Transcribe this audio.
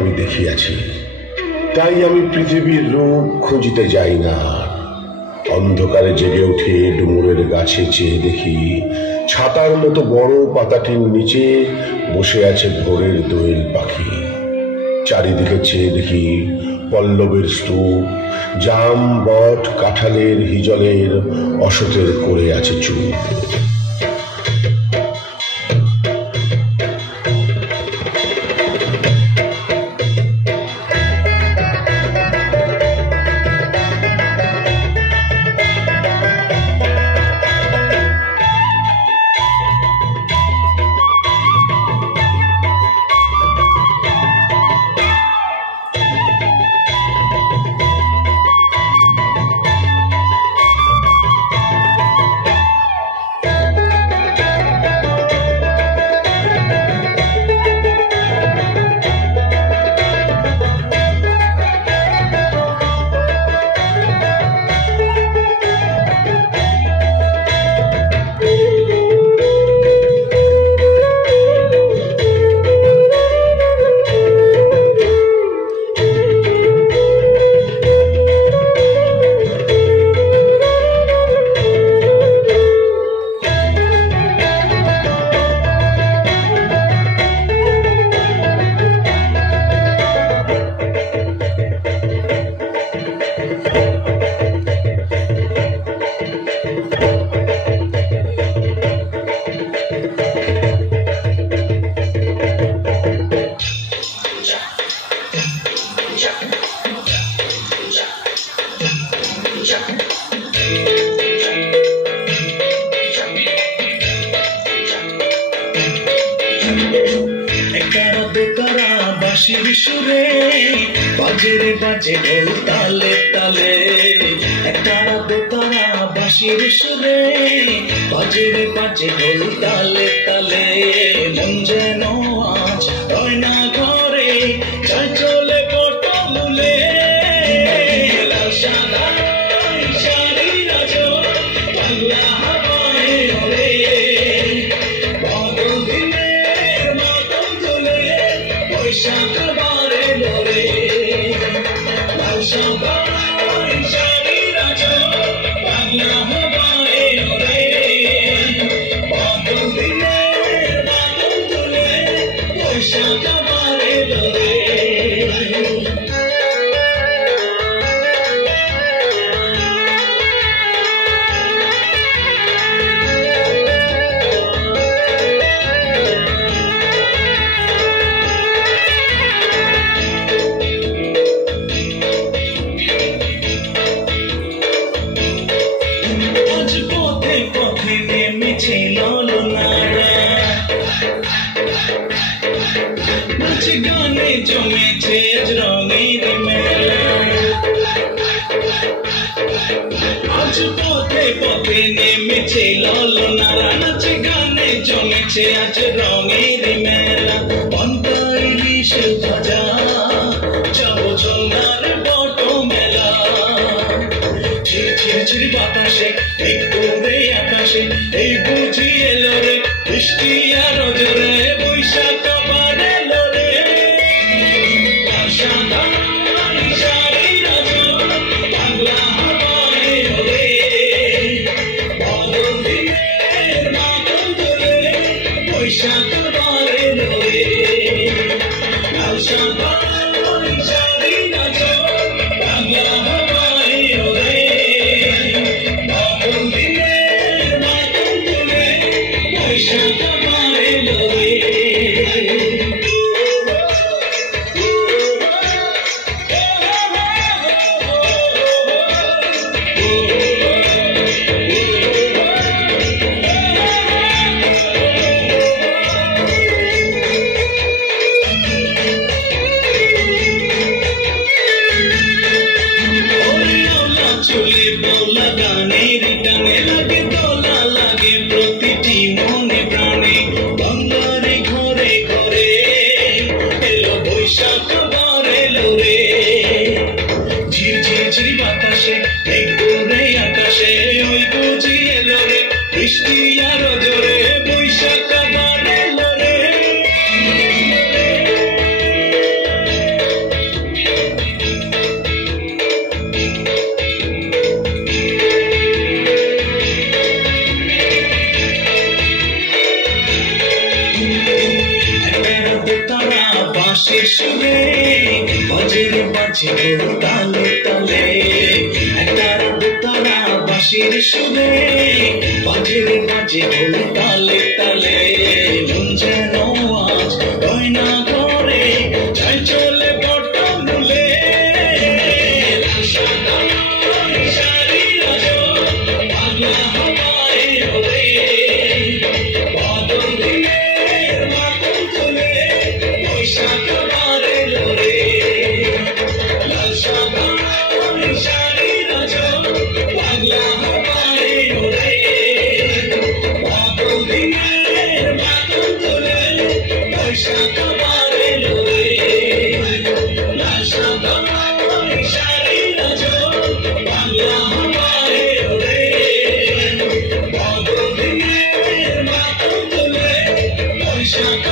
আমি দেখিয়াছি, তাই আমি পৃথিবীর রূপ খুঁজিতে যাই না। অন্ধকারে জেগে উঠে ডুমুরের গাছে চেয়ে দেখি, ছাতার মতো বড় পাতাটির নিচে বসে আছে ভোরের দোয়েল পাখি। চারিদিকে চেয়ে দেখি পল্লবের স্তূপ, জাম বট কাঁঠালের হিজলের অশতের করে আছে চুপ। সুরে বাজে রে বাজে ঢোল তালে তালে, একতারা দোতারা বাঁশির সুরে বাজে রে বাজে ঢোল তালে তালে। মন যেন আজ রয় না ঘরে, চাই চলে কত মূলে, লাল সাদা শাড়ি রাজো বাংলা হাওয়ায় ওরে, বাদল দিনের মাতম তুলে বৈশাখ বারে লরে, লাল সাদা শাড়ি রাজো বাংলা হাওয়ায় ওরে, বাদল দিনের মাতম তুলে বৈশাখ বারে লরে। আজ পথে পথে নেমেছে ললনারা, নাচ গানে জমেছে আজ রঙের মেলা। আজ পথে পথে নেমেছে ললনারা, নাচ গানে জমেছে আজ রঙের মেলা। পন্তা ইলিশ ভাজা যাবো ঝোলার বট মেলা, ঝিরঝির বাতাসে একটু রে আকাশে, এই বুঝি এলো রে বৃষ্টি আর জোরে, বৈশাখ আবার এলো রে। লাল সাদা শাড়ি রাজো বাংলা হাওয়ায় ওরে, বাদল দিনের মাতম তুলে বৈশাখ আবার এলো রে। লাল সাদা শাড়ি রাজো বাংলা হাওয়ায় ওরে, বাদল দিনের মাতম তুলে বৈশাখ আবার এলো রে। চলে দোলা গানের টানে লাগে, দোলা লাগে প্রতিটি মনে প্রাণে, বাংলারে ঘরে ঘরে এলো বৈশাখ আবার এলো রে। ঝিরঝির বাতাসে একটু রে আকাশে, ওই বুঝি এলো রে বৃষ্টি আর জোরে, বৈশাখ আবার এলো রে। সুরে বাজে রে বাজে ঢোল তালে তালে একতারা দুতারা বাঁশির সুরে বাজে রে বাজে ঢোল তালে তালে মন যেন আজ গয়না ঘরে চাই চলে বট মূলে শাড়ি রাজো পাগলা হওয়ায় ওরে বাদল দিনের মাথা তুলে বৈশাখ বারে লোরে লাল সাদা শাড়ি রাজো পাগলা হওয়ায় ওরে বাদল দিনের মাথা তুলে বৈশাখ বারে লোরে লাল সাদা শাড়ি রাজো পাগলা হওয়ায় ওরে বাদল দিনের মাথা তুলে বৈশাখ